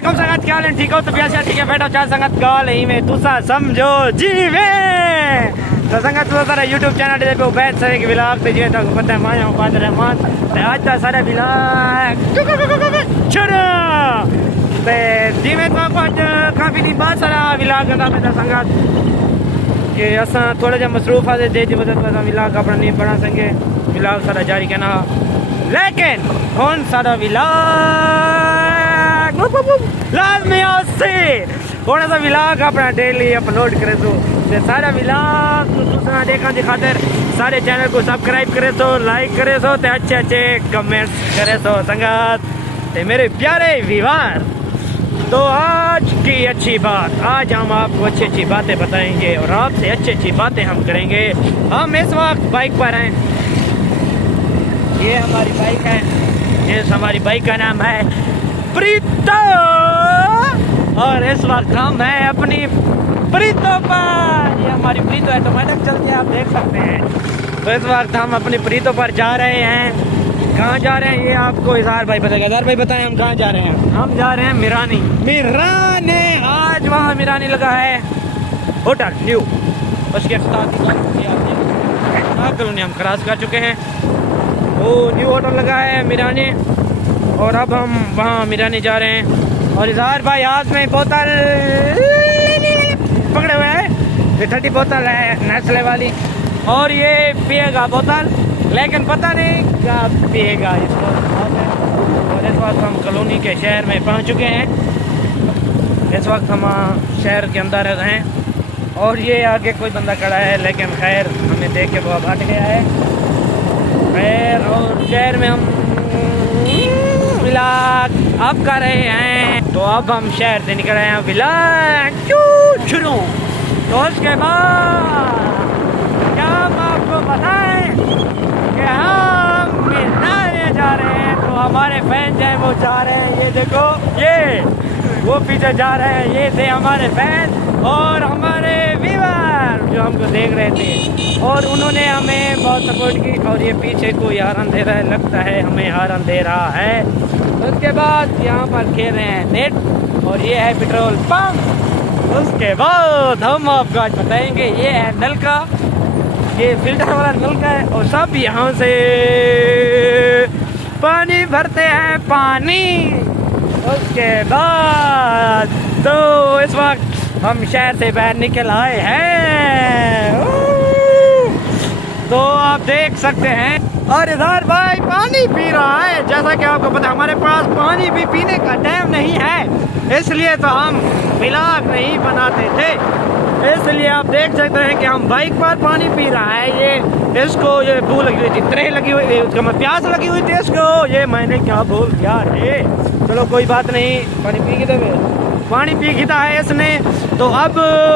वालेकुम संगत क्या हाल ठीक हो तो प्यासा ठीक है बैठो चार संगत गाल ही में तुसा समझो जीवे तो संगत तो सारा YouTube चैनल दे पे बैठ सारे के व्लॉग ते जे तो पता है माया बाद रहमान ते आज दा सारा व्लॉग चलो ते जीवे तो आज काफी दिन बाद सारा व्लॉग करदा पे संगत कि असा थोड़ा जा मसरूफ है दे दी वजह से व्लॉग अपना नहीं बना सके व्लॉग सारा जारी करना लेकिन कौन सारा व्लॉग लाजमी से थोड़ा सा व्लॉग अपना डेली अपलोड करे तो सारा व्लॉग दूसरा देखा खातिर सारे चैनल को सब्सक्राइब करे तो लाइक करे तो अच्छे अच्छे कमेंट्स करे तो संगत ते मेरे प्यारे व्यूअर। तो आज की अच्छी बात, आज हम आपको अच्छी अच्छी बातें बताएंगे और आपसे अच्छी अच्छी बातें हम करेंगे। हम इस वक्त बाइक पर हैं, ये हमारी बाइक है, इस हमारी बाइक का नाम है प्रीतो और इस वक्त हम हैं अपनी प्रीतो पर। ये हमारी प्रीतो है तो मैडम चलते आप देख सकते हैं। तो इस वक्त हम अपनी प्रीतो पर जा रहे हैं। कहाँ जा रहे हैं ये आपको इजहार भाई बताएगा। इजहार भाई बताएं हम कहाँ जा रहे हैं। हम जा रहे हैं मिरानी। आज वहाँ मिरानी लगा है होटल न्यू, उसके कॉलोनी हम क्रॉस कर चुके हैं। वो न्यू होटल लगा है मिरानी और अब हम वहाँ मिरानी जा रहे हैं। और इजहार भाई हाथ में बोतल पकड़े हुए हैं, ये 30 बोतल है नेस्ले वाली और ये पिएगा बोतल, लेकिन पता नहीं क्या पिएगा इसको। और इस वक्त हम कॉलोनी के शहर में पहुंच चुके हैं। इस वक्त हम शहर के अंदर हैं और ये आगे कोई बंदा खड़ा है, लेकिन खैर हमें देख के वो अब हट गया है। खैर और शहर में हम व्लॉग अब कर रहे हैं। तो अब हम शहर से निकल रहे हैं व्लॉग शुरू। तो उसके बाद क्या हम आपको बताएं कि हम मिरानी जा रहे हैं। तो हमारे फैन जो है वो जा रहे हैं, ये देखो ये वो पीछे जा रहे हैं, ये थे हमारे फैन और हमारे व्यूअर जो हमको देख रहे थे और उन्होंने हमें बहुत सपोर्ट की। और ये पीछे कोई हारन दे रहा है, लगता है हमें हारन दे रहा है। उसके बाद यहाँ पर खेल रहे हैं नेट और ये है पेट्रोल पंप। उसके बाद हम आपको आज बताएंगे ये है नलका, ये फिल्टर वाला नलका है और सब यहाँ से पानी भरते हैं पानी। उसके बाद तो इस वक्त हम शहर से बाहर निकल आए हैं, तो आप देख सकते हैं। और इधर भाई पानी पी रहा है। जैसा कि आपको पता है हमारे पास पानी भी पीने का टाइम नहीं है, इसलिए तो हम व्लॉग नहीं बनाते थे। इसलिए आप देख सकते हैं कि हम बाइक पर पानी पी रहा है। ये इसको ये भूल लगी हुई थी, त्रेह लगी हुई थी, उसका प्यास लगी हुई थी इसको, ये मैंने क्या भूल किया है। चलो कोई बात नहीं, पानी पी के पानी पी खीता है इसने। तो अब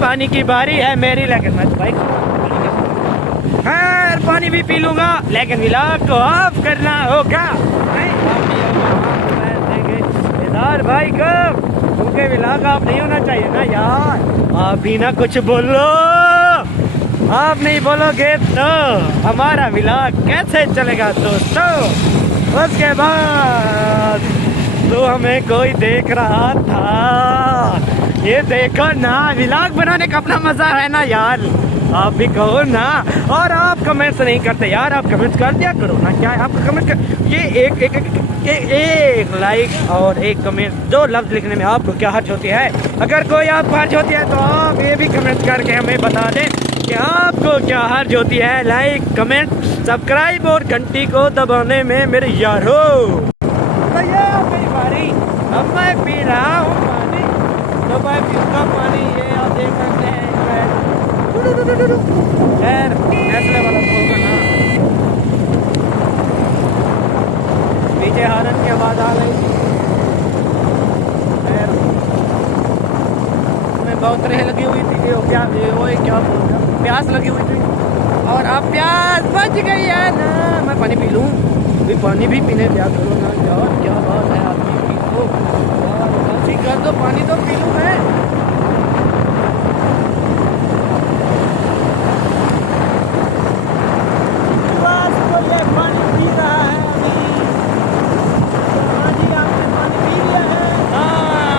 पानी की बारी है मेरी, लेकिन मैं तो बाइक खैर पानी भी पी लूँगा, लेकिन व्लॉग को ऑफ करना होगा। यार भाई को उनके व्लॉग ऑफ नहीं होना चाहिए ना यार। आप भी ना कुछ बोलो, आप नहीं बोलोगे तो हमारा व्लॉग कैसे चलेगा दोस्तों। उसके बाद तो हमें कोई देख रहा था, ये देखो ना व्लॉग बनाने का अपना मजा है ना यार, आप भी कहो ना। और आप कमेंट्स नहीं करते यार, आप कमेंट्स कर दिया करो ना। क्या आप कमेंट कर, ये एक लाइक और एक कमेंट, दो लफ्ज लिखने में आपको क्या हर्ज होती है। अगर कोई आपको हर्ज होती है तो आप ये भी कमेंट करके हमें बता दें कि आपको क्या हर्ज होती है। लाइक कमेंट सब्सक्राइब और घंटी को दबाने में मेरे यारो। तो ये मेरी बारी, अब मैं पी रहा हूँ पानी। तो मैं पीता पानी, ये आप देख सकते हैं खैर नेस्ले वाला खोल करना। पीछे हारन की आवाज़ आ गई। खैर हमें बहुत तरह लगी हुई थी, वो क्या प्यास लगी हुई थी और अब प्यास बच गई है ना। मैं पानी पी लूँ, भी पानी भी पीने प्यास करो ना यार, क्या बात है आदमी पी लो ठीक है, तो पानी तो पी लूँ मैं। पानी पी रहा है अभी। हाँ जी आपने पानी पी लिया है। हाँ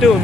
2